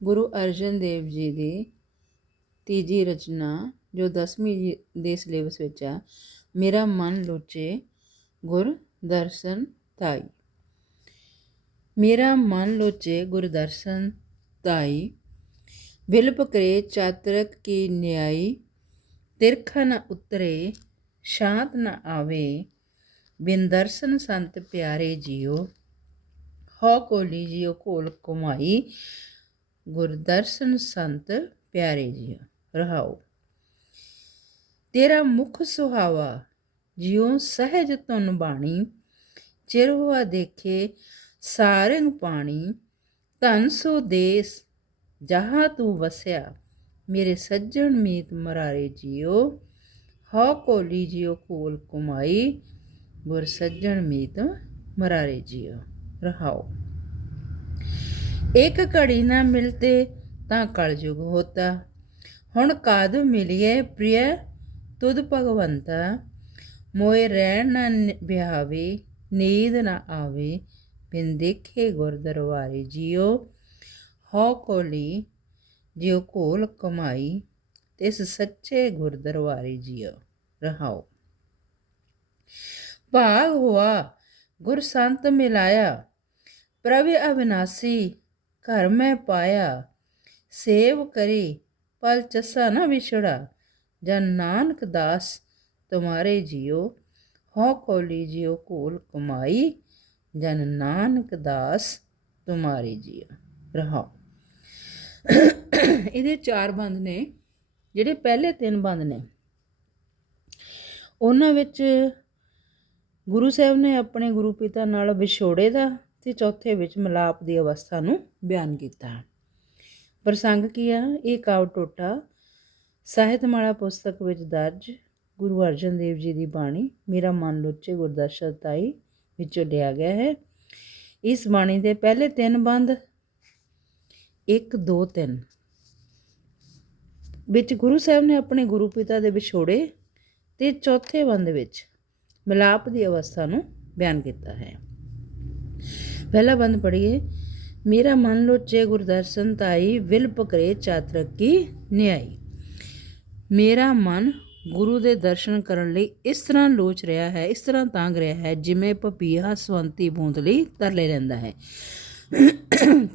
ਗੁਰੂ ਅਰਜਨ ਦੇਵ ਜੀ ਦੀ ਤੀਜੀ ਰਚਨਾ, ਜੋ 10ਵੀਂ ਦੇ ਸਿਲੇਬਸ ਵਿੱਚ ਆ, ਮੇਰਾ ਮਨ ਲੋਚੇ ਗੁਰ ਦਰਸ਼ਨ ਤਾਈ। ਮੇਰਾ ਮਨ ਲੋਚੇ ਗੁਰ ਦਰਸ਼ਨ ਤਾਈ, ਵਿਲਪ ਕਰੇ ਚਾਤਰਕ ਕੀ ਨਿਆਈ ਤਿਰਖਾ ਨ ਉਤਰੇ ਸ਼ਾਂਤ ਨ ਆਵੇ, ਬਿਨ ਦਰਸ਼ਨ ਸੰਤ ਪਿਆਰੇ ਜੀਓ ਹੋ ਕੋਲੀ ਜੀਓ ਕੋਲ ਕਮਾਈ ਗੁਰਦਰਸ਼ਨ ਸੰਤ ਪਿਆਰੇ ਜੀਓ, ਰਹਾਓ। ਤੇਰਾ ਮੁਖ ਸੁਹਾਵਾ, ਜਿਉ ਸਹਿਜ ਤੁਨ ਬਾਣੀ, ਚਿਰ ਹੋਆ ਦੇਖੇ ਸਾਰੰਗ ਪਾਣੀ। ਧਨ ਸੋ ਦੇਸ, ਜਹਾਂ ਤੂੰ ਵਸਿਆ, ਮੇਰੇ ਸੱਜਣ ਮੀਤ ਮਰਾਰੇ ਜੀਓ। ਹੋ ਕੋਲੀ ਜੀਓ ਕੋਲ ਕੁਮਾਈ, ਗੁਰ ਸੱਜਣ ਮੀਤ ਮਰਾਰੇ ਜੀਓ, ਰਹਾਓ। ਇੱਕ ਘੜੀ ਨਾ ਮਿਲਤੇ ਤਾਂ ਕਲਯੁਗ ਹੋਤਾ। ਹੁਣ ਕਾਦ ਮਿਲਿਏ ਪ੍ਰਿਯ? ਤੁਧ ਭਗਵੰਤਾ, ਮੋਏ ਰਹਿਣ ਨਾ ਬਿਹਾਵੇ ਨੀਂਦ ਨਾ ਆਵੇ, ਬਿਨ ਦੇਖੇ ਗੁਰ ਦਰਬਾਰੇ ਜੀਓ। ਹੋ ਕੋਲੀ, ਜਿਉ ਕੋਲ ਕਮਾਈ, ਤਿਸ ਸੱਚੇ ਗੁਰ ਦਰਬਾਰੇ ਜੀਓ, ਰਹਾਓ। ਭਾਗ ਹੁਆ, ਗੁਰ ਸੰਤ ਮਿਲਾਇਆ, ਪ੍ਰਭ ਅਵਿਨਾਸੀ ਘਰ ਮੈਂ ਪਾਇਆ। ਸੇਵ ਕਰੀ, ਪਲ ਚਸਾ ਨਾ ਵਿਛੜਾ। ਜਨ ਨਾਨਕ ਦਾਸ ਤੁਮਾਰੇ ਜਿਉ ਹੋ ਕੋਲੀ ਜਿਉ ਕੋਲ ਕਮਾਈ। ਜਨ ਨਾਨਕ ਦਾਸ ਤੁਮਾਰੇ ਜਿਉ ਰਹਾ ਇਹਦੇ ਚਾਰ ਬੰਦ ਨੇ, ਜਿਹੜੇ ਪਹਿਲੇ ਤਿੰਨ ਬੰਦ ਨੇ। ਉਹਨਾਂ ਵਿੱਚ ਗੁਰੂ ਸਾਹਿਬ ਨੇ ਆਪਣੇ ਗੁਰੂ ਪਿਤਾ ਨਾਲ ਵਿਛੋੜੇ ਦਾ ਤੇ ਚੌਥੇ ਵਿੱਚ ਮਿਲਾਪ ਦੀ ਅਵਸਥਾ ਨੂੰ ਬਿਆਨ ਕੀਤਾ। ਪ੍ਰਸੰਗ ਕੀ ਆ? ਇਹ ਕਾਵ ਟੋਟਾ ਸਾਹਿਤਮਾਲਾ ਪੁਸਤਕ ਵਿੱਚ ਦਰਜ ਗੁਰੂ ਅਰਜਨ ਦੇਵ ਜੀ ਦੀ ਬਾਣੀ ਮੇਰਾ ਮਨ ਲੁੱਚੇ ਗੁਰਦਰਸ਼ਨ ਤਾਈ ਵਿੱਚੋਂ ਲਿਆ ਗਿਆ ਹੈ। ਇਸ ਬਾਣੀ ਦੇ ਪਹਿਲੇ ਤਿੰਨ ਬੰਦ 1 2 3 ਵਿੱਚ ਗੁਰੂ ਸਾਹਿਬ ਨੇ ਆਪਣੇ ਗੁਰੂ ਪਿਤਾ ਦੇ ਵਿਛੋੜੇ ਤੇ ਚੌਥੇ ਬੰਦ ਵਿੱਚ ਮਿਲਾਪ ਦੀ ਅਵਸਥਾ ਨੂੰ ਬਿਆਨ ਕੀਤਾ ਹੈ। ਪਹਿਲਾ ਬੰਦ ਪੜ੍ਹੀਏ। ਮੇਰਾ ਮਨ ਲੋਚੇ ਗੁਰਦਰਸ਼ਨ ਤਾਈ, ਵਿਲ ਪਕਰੇ ਚਾਤਰਕ ਕੀ ਨਿਆਈ। ਮੇਰਾ ਮਨ ਗੁਰੂ ਦੇ ਦਰਸ਼ਨ ਕਰਨ ਲਈ ਇਸ ਤਰ੍ਹਾਂ ਲੋਚ ਰਿਹਾ ਹੈ, ਇਸ ਤਰ੍ਹਾਂ ਤਾਂਗ ਰਿਹਾ ਹੈ, ਜਿਵੇਂ ਪਪੀਹਾ ਸਵੰਤੀ ਬੂੰਦ ਲਈ ਤਰਲੇ ਰਹਿੰਦਾ ਹੈ।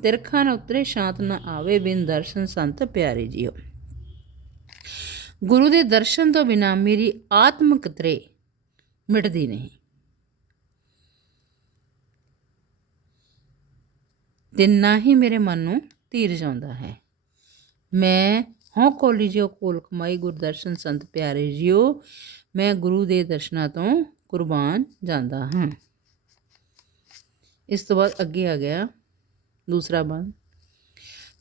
ਤਿਰਖਾ ਨਾ ਉਤਰੇ ਸ਼ਾਂਤ ਨਾ ਆਵੇ, ਬਿਨ ਦਰਸ਼ਨ ਸੰਤ ਪਿਆਰੇ ਜੀਓ। ਗੁਰੂ ਦੇ ਦਰਸ਼ਨ ਤੋਂ ਬਿਨਾ ਮੇਰੀ ਆਤਮਿਕ ਤਰੇ ਮਿਟਦੀ ਨਹੀਂ। ਤੇ ਨਾ ਹੀ ਮੇਰੇ ਮਨ ਨੂੰ ਧੀਰਜ ਆਉਂਦਾ ਹੈ। ਮੈਂ ਹਾਂ ਕੋਲੀ ਜਿਉ ਕੋਲ ਕਮਾਈ ਗੁਰਦਰਸ਼ਨ ਸੰਤ ਪਿਆਰੇ ਜਿਉ, ਮੈਂ ਗੁਰੂ ਦੇ ਦਰਸ਼ਨਾਂ ਤੋਂ ਕੁਰਬਾਨ ਜਾਂਦਾ ਹਾਂ। ਇਸ ਤੋਂ ਬਾਅਦ ਅੱਗੇ ਆ ਗਿਆ ਦੂਸਰਾ ਬੰਦ।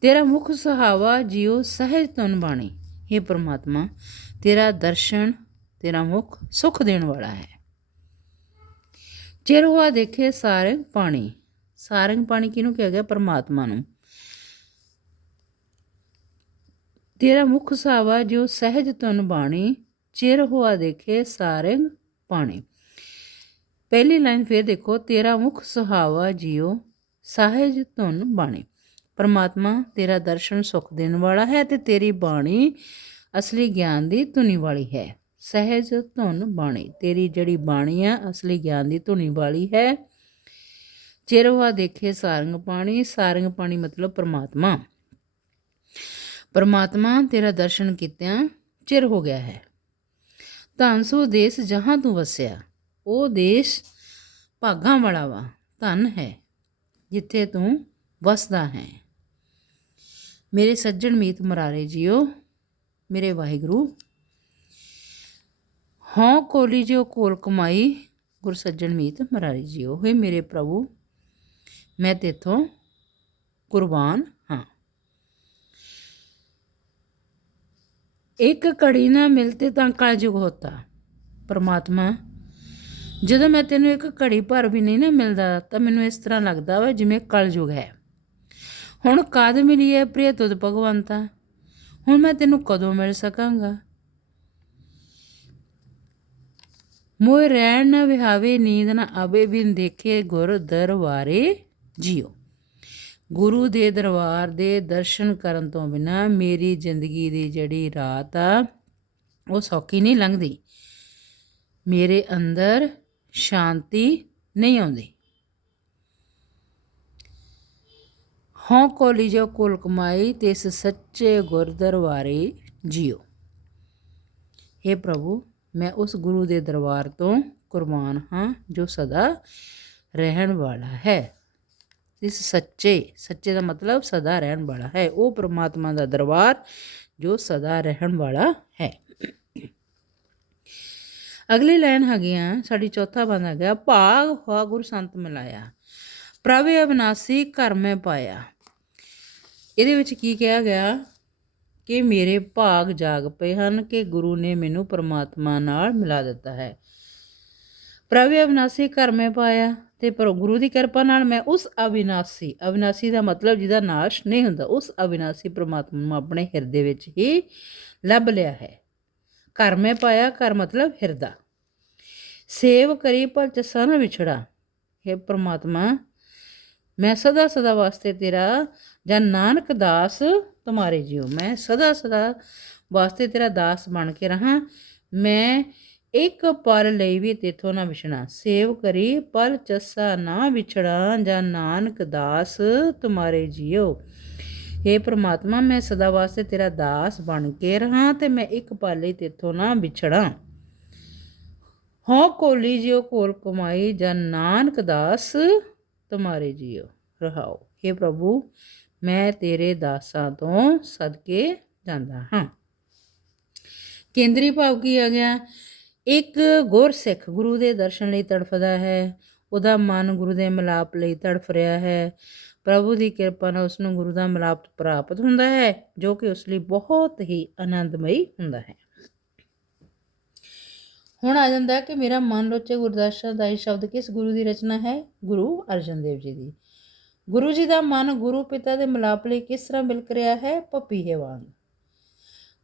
ਤੇਰਾ ਮੁਖ ਸੁਹਾਵਾ ਜਿਉ ਸਹਿਜ ਤਨ ਬਾਣੀ। हे ਪ੍ਰਮਾਤਮਾ, ਤੇਰਾ ਦਰਸ਼ਨ ਤੇਰਾ ਮੁਖ ਸੁਖ ਦੇਣ ਵਾਲਾ ਹੈ। ਚਿਰ ਹੋਆ ਦੇਖੇ ਸਾਰੇ ਪਾਣੀ। ਸਾਰੰਗ ਪਾਣੀ ਕਿਹਨੂੰ ਕਿਹਾ ਗਿਆ? ਪਰਮਾਤਮਾ ਨੂੰ। ਤੇਰਾ ਮੁਖ ਸਾਵਾ ਜੋ ਸਹਿਜ ਤਨ ਬਾਣੀ, ਚਿਰ ਹੋਆ ਦੇਖੇ ਸਾਰੰਗ ਪਾਣੀ। ਪਹਿਲੀ ਲਾਈਨ ਫੇਰ ਦੇਖੋ, ਤੇਰਾ ਮੁਖ ਸੁਹਾਵਾ ਜਿਉ ਸਹਿਜ ਧੁਨ ਬਾਣੀ। ਪਰਮਾਤਮਾ ਤੇਰਾ ਦਰਸ਼ਨ ਸੁਖ ਦੇਣ ਵਾਲਾ ਹੈ ਤੇ ਤੇਰੀ ਬਾਣੀ ਅਸਲੀ ਗਿਆਨ ਦੀ ਧੁਨੀ ਵਾਲੀ ਹੈ। ਸਹਿਜ ਧੁਨ ਬਾਣੀ, ਤੇਰੀ ਜਿਹੜੀ ਬਾਣੀ ਆ, ਅਸਲੀ ਗਿਆਨ ਦੀ ਧੁਨੀ ਵਾਲੀ ਹੈ। ਚਿਰਵਾ ਦੇਖੇ ਸਾਰੰਗ ਪਾਣੀ ਸਾਰੰਗ ਪਾਣੀ ਮਤਲਬ ਪਰਮਾਤਮਾ। ਪਰਮਾਤਮਾ, ਤੇਰਾ ਦਰਸ਼ਨ ਕੀਤਿਆਂ ਚਿਰ ਹੋ ਗਿਆ ਹੈ। ਧੰਨ ਸੋ ਦੇਸ਼ ਜਹਾਂ ਤੂੰ ਵਸਿਆ, ਉਹ ਦੇਸ਼ ਭਾਗਾਂ ਵਾਲਾ ਵਾ, ਧਨ ਹੈ, ਜਿੱਥੇ ਤੂੰ ਵਸਦਾ ਹੈ। ਮੇਰੇ ਸੱਜਣ ਮੀਤ ਮਰਾਰੇ ਜੀਓ, ਮੇਰੇ ਵਾਹਿਗੁਰੂ। ਹਾਂ ਕੋਲੀ ਜਿਉ ਕੋਲ ਕਮਾਈ, ਗੁਰ ਸੱਜਣ ਮੀਤ ਮਰਾਰੀ ਜੀਓ। ਹੋਏ ਮੇਰੇ ਪ੍ਰਭੂ ਮੈਂ ਤੇਥੋਂ ਕੁਰਬਾਨ, ਹਾਂ। ਇੱਕ ਘੜੀ ਨਾ ਮਿਲਤੇ ਤਾਂ ਕਲਯੁਗ ਹੋਤਾ, ਪਰਮਾਤਮਾ। ਜਦੋਂ ਮੈਂ ਤੈਨੂੰ ਇੱਕ ਘੜੀ ਭਰ ਵੀ ਨਹੀਂ ਨਾ ਮਿਲਦਾ, ਤਾਂ ਮੈਨੂੰ ਇਸ ਤਰ੍ਹਾਂ ਲੱਗਦਾ ਵਾ ਜਿਵੇਂ ਕਲਯੁਗ ਹੈ। ਹੁਣ ਕਦ ਮਿਲੀ ਹੈ ਪ੍ਰਿਯ ਤੁਧ ਭਗਵੰਤਾ? ਹੁਣ ਮੈਂ ਤੈਨੂੰ ਕਦੋਂ ਮਿਲ ਸਕਾਂਗਾ? ਮੋਇ ਰਹਿਣ ਨਾ ਵਿਹਾਵੇ, ਨੀਂਦ ਨਾ ਆਵੇ, ਬਿਨ ਦੇਖੇ ਗੁਰ ਦਰਬਾਰੇ। ਜੀਓ। ਗੁਰੂ ਦੇ ਦਰਬਾਰ ਦੇ ਦਰਸ਼ਨ ਕਰਨ ਤੋਂ ਬਿਨਾ ਮੇਰੀ ਜ਼ਿੰਦਗੀ ਦੀ ਜਿਹੜੀ ਰਾਤ ਆ, ਉਹ ਸੌਖੀ ਨਹੀਂ ਲੰਘਦੀ। ਮੇਰੇ ਅੰਦਰ ਸ਼ਾਂਤੀ ਨਹੀਂ ਆਉਂਦੀ। ਹਉ ਕੋਲੀ ਜੋ ਕੁਲ ਕਮਾਈ, ਤਿਸ ਸੱਚੇ ਗੁਰ ਦਰਬਾਰੇ ਜਿਉ हे ਪ੍ਰਭੂ, ਮੈਂ ਉਸ ਗੁਰੂ ਦੇ ਦਰਬਾਰ ਤੋਂ ਕੁਰਬਾਨ ਹਾਂ, ਜੋ ਸਦਾ ਰਹਿਣ ਵਾਲਾ ਹੈ। ਇਸ ਸੱਚੇ ਸੱਚੇ ਦਾ ਮਤਲਬ ਸਦਾ ਰਹਿਣ ਵਾਲਾ ਹੈ। ਉਹ ਪ੍ਰਮਾਤਮਾ ਦਾ ਦਰਬਾਰ ਜੋ ਸਦਾ ਰਹਿਣ ਵਾਲਾ ਹੈ। ਅਗਲੀ ਲਾਈਨ ਹੈਗੀ ਆ ਸਾਡੀ ਚੌਥਾ ਬੰਦ ਹੈਗਾ, ਭਾਗ ਹੋਆ ਗੁਰੂ ਸੰਤ ਮਿਲਾਇਆ, ਪ੍ਰਭ ਅਬਨਾਸੀ ਘਰ ਮੈਂ ਪਾਇਆ। ਇਹਦੇ ਵਿੱਚ ਕੀ ਕਿਹਾ ਗਿਆ? ਕਿ ਮੇਰੇ ਭਾਗ ਜਾਗ ਪਏ ਹਨ ਕਿ ਗੁਰੂ ਨੇ ਮੈਨੂੰ ਪਰਮਾਤਮਾ ਨਾਲ ਮਿਲਾ ਦਿੱਤਾ ਹੈ। ਪ੍ਰਭ ਅਬਨਾਸੀ ਘਰ ਮੈਂ ਪਾਇਆ ਤੇ ਪਰ ਗੁਰੂ ਦੀ ਕਿਰਪਾ ਨਾਲ ਮੈਂ ਉਸ ਅਵਿਨਾਸੀ ਅਵਿਨਾਸੀ ਦਾ ਮਤਲਬ ਜਿਹਦਾ ਨਾਸ਼ ਨਹੀਂ ਹੁੰਦਾ, ਉਸ ਅਵਿਨਾਸੀ ਪ੍ਰਮਾਤਮਾ ਨੂੰ ਆਪਣੇ ਹਿਰਦੇ ਵਿੱਚ ਹੀ ਲੱਭ ਲਿਆ ਹੈ। ਘਰ ਮੈਂ ਪਾਇਆ, ਘਰ ਮਤਲਬ ਹਿਰਦਾ। ਸੇਵ ਕਰੀ, ਪਰ ਚਸਾ ਵਿਛੜਾ। ਹੈ ਪ੍ਰਮਾਤਮਾ, ਮੈਂ ਸਦਾ ਸਦਾ ਵਾਸਤੇ ਤੇਰਾ ਜਾਂ ਨਾਨਕ ਦਾਸ ਤੁਮਾਰੇ ਜਿਉ। ਮੈਂ ਸਦਾ ਸਦਾ ਵਾਸਤੇ ਤੇਰਾ ਦਾਸ ਬਣ ਕੇ ਰਹਾ। ਮੈਂ ਇੱਕ ਪਲ ਲਈ ਵੀ ਤੇਥੋਂ ਨਾ ਵਿਛਣਾ ਸੇਵ ਕਰੀ, ਪਲ ਚੱਸਾ ਨਾ ਵਿਛੜਾ, ਜਾਂ ਨਾਨਕ ਦਾਸ ਤੁਮਾਰੇ ਜਿਓ। हे ਪ੍ਰਮਾਤਮਾ, ਮੈਂ ਸਦਾ ਵਾਸਤੇ ਤੇਰਾ ਦਾਸ ਬਣ ਕੇ ਰਹਾ ਤੇ ਮੈਂ ਇੱਕ ਪਲ ਲਈ ਤੇਥੋਂ ਨਾ ਵਿਛੜਾਂ। ਹੋ ਕੋਲੀ ਜਿਓ ਕੋਲ ਕਮਾਈ, ਜਾਂ ਨਾਨਕ ਦਾਸ ਤੁਮਾਰੇ ਜਿਓ। ਰਹਾਓ। हे ਪ੍ਰਭੂ, ਮੈਂ ਤੇਰੇ ਦਾਸਾਂ ਤੋਂ ਸਦਕੇ ਜਾਂਦਾ ਹਾਂ। ਕੇਂਦਰੀ ਭਾਵ ਕੀ ਆ ਗਿਆ? ਇੱਕ ਗੁਰਸਿੱਖ ਗੁਰੂ ਦੇ ਦਰਸ਼ਨ ਲਈ ਤੜਫਦਾ ਹੈ, ਉਹਦਾ ਮਨ ਗੁਰੂ ਦੇ ਮਿਲਾਪ ਲਈ ਤੜਫ ਰਿਹਾ ਹੈ। ਪ੍ਰਭੂ ਦੀ ਕਿਰਪਾ ਨਾਲ ਉਸ ਨੂੰ ਗੁਰੂ ਦਾ ਮਿਲਾਪ ਪ੍ਰਾਪਤ ਹੁੰਦਾ ਹੈ, ਜੋ ਕਿ ਉਸ ਲਈ ਬਹੁਤ ਹੀ ਆਨੰਦਮਈ ਹੁੰਦਾ ਹੈ। ਹੁਣ ਆ ਜਾਂਦਾ ਕਿ ਮੇਰਾ ਮਨ ਲੋਚੇ ਗੁਰਦਾਸਾ ਦਾ ਇਹ ਸ਼ਬਦ ਕਿਸ ਗੁਰੂ ਦੀ ਰਚਨਾ ਹੈ? ਗੁਰੂ ਅਰਜਨ ਦੇਵ ਜੀ ਦੀ। ਗੁਰੂ ਜੀ ਦਾ ਮਨ ਗੁਰੂ ਪਿਤਾ ਦੇ ਮਿਲਾਪ ਲਈ ਕਿਸ ਤਰ੍ਹਾਂ ਬਿਲਕ ਰਿਹਾ ਹੈ? ਪਪੀਹੇ ਵਾਂਗ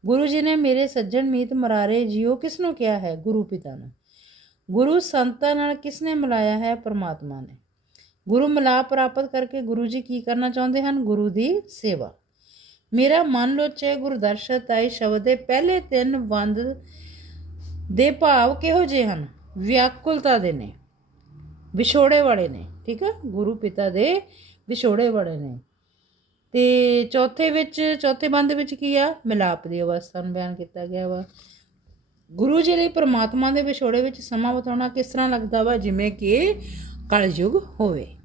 ਗੁਰੂ ਜੀ ਨੇ ਮੇਰੇ ਸੱਜਣ ਮੀਤ ਮਰਾਰੇ ਜੀਓ ਕਿਸ ਨੂੰ ਕਿਹਾ ਹੈ? ਗੁਰੂ ਪਿਤਾ ਨੂੰ। ਗੁਰੂ ਸੰਤਾਂ ਨਾਲ ਕਿਸ ਨੇ ਮਿਲਾਇਆ ਹੈ? ਪਰਮਾਤਮਾ ਨੇ। ਗੁਰੂ ਮਿਲਾਪ ਪ੍ਰਾਪਤ ਕਰਕੇ ਗੁਰੂ ਜੀ ਕੀ ਕਰਨਾ ਚਾਹੁੰਦੇ ਹਨ? ਗੁਰੂ ਦੀ ਸੇਵਾ। ਮੇਰਾ ਮਨ ਲੋਚੇ ਗੁਰਦਰਸ਼ਤ ਆਈ ਸ਼ਬਦ ਦੇ ਪਹਿਲੇ ਤਿੰਨ ਵੰਦ ਦੇ ਭਾਵ ਕਿਹੋ ਜਿਹੇ ਹਨ? ਵਿਆਕੁਲਤਾ ਦੇ ਨੇ। ਵਿਛੋੜੇ ਵਾਲੇ ਨੇ। ਠੀਕ ਹੈ ਗੁਰੂ ਪਿਤਾ ਦੇ ਵਿਛੋੜੇ ਵਾਲੇ ਨੇ। ਤੇ ਚੌਥੇ ਵਿੱਚ, ਚੌਥੇ ਬੰਦ ਵਿੱਚ ਕੀ ਆ? ਮਿਲਾਪ ਦੀ ਅਵਸਥਾ ਨੂੰ ਬਿਆਨ ਕੀਤਾ ਗਿਆ ਵਾ। ਗੁਰੂ ਜੀ ਲਈ ਪ੍ਰਮਾਤਮਾ ਦੇ ਵਿਛੋੜੇ ਵਿੱਚ ਸਮਾਂ ਬਿਤਾਉਣਾ ਕਿਸ ਤਰ੍ਹਾਂ ਲੱਗਦਾ ਵਾ? ਜਿਵੇਂ ਕਿ ਕਲਯੁਗ ਹੋਵੇ।